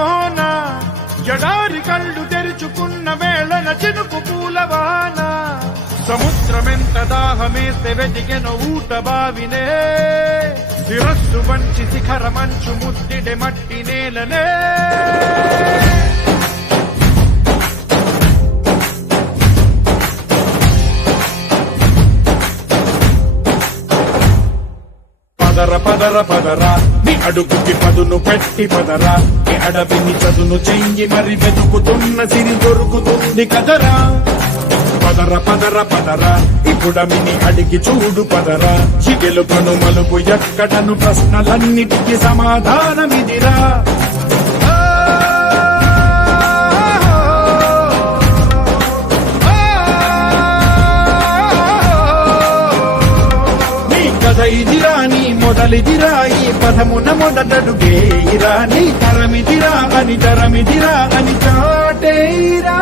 పరకతోన ఎడారి కళ్ళు తెరుచుకున్న వేళన చినుకు పూలవాన సముద్రమెంత దాహమేస్తే వెతికెను ఊట బావినే శిరస్సు వంచి శిఖర మంచు ముద్దిడే మట్టి నేలనే పదర పదర పదరా నీ అడుగుకి పదును పెట్టి పదరా నీ అడవిని చదును చెయ్యి మరి వెతుకుతున్న సిరి దొరుకుతుంది కదరా పదర పదర పదరా ఇప్పుడమిని అడిగి చూడు పదరా చిగెలు పను మలుపు ఎక్కడను ప్రశ్నలన్నిటికీ సమాధానమిదిరా ఇదిరా నీ మొదలిదిరా ఈ పదమున మొదటడుగేయిరా నీ తరమిదిరా అని చాటేరా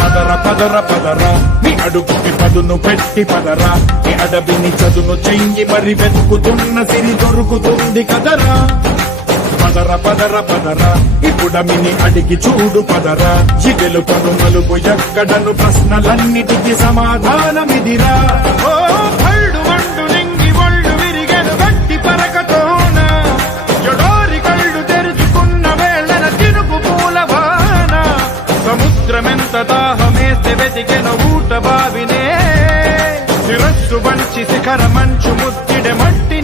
పదర పదర పదరా నీ అడుగుకి పదును పెట్టి పదరా నీ అడవిని చదును చెయ్యి మరి వెతుకుతున్న సిరి దొరుకుతుంది కదరా పదర పదర పదరా ఇప్పుడమిని అడిగి చూడు పదరా జిగెలు పను మలుపు ఎక్కడను ప్రశ్నలన్నిటికీ సమాధానమిదిరా ఓ భళ్ళు వండు నింగి ఒళ్ళు విరిగెను గట్టి పరకతోన ఎడారి కళ్ళు తెరుచుకున్న వేళన చినుకు పూలవాన సముద్రమెంత దాహమేస్తే వెతికెను ఊట బావినే శిరస్సు వంచి శిఖర మంచు ముద్దిడే మట్టి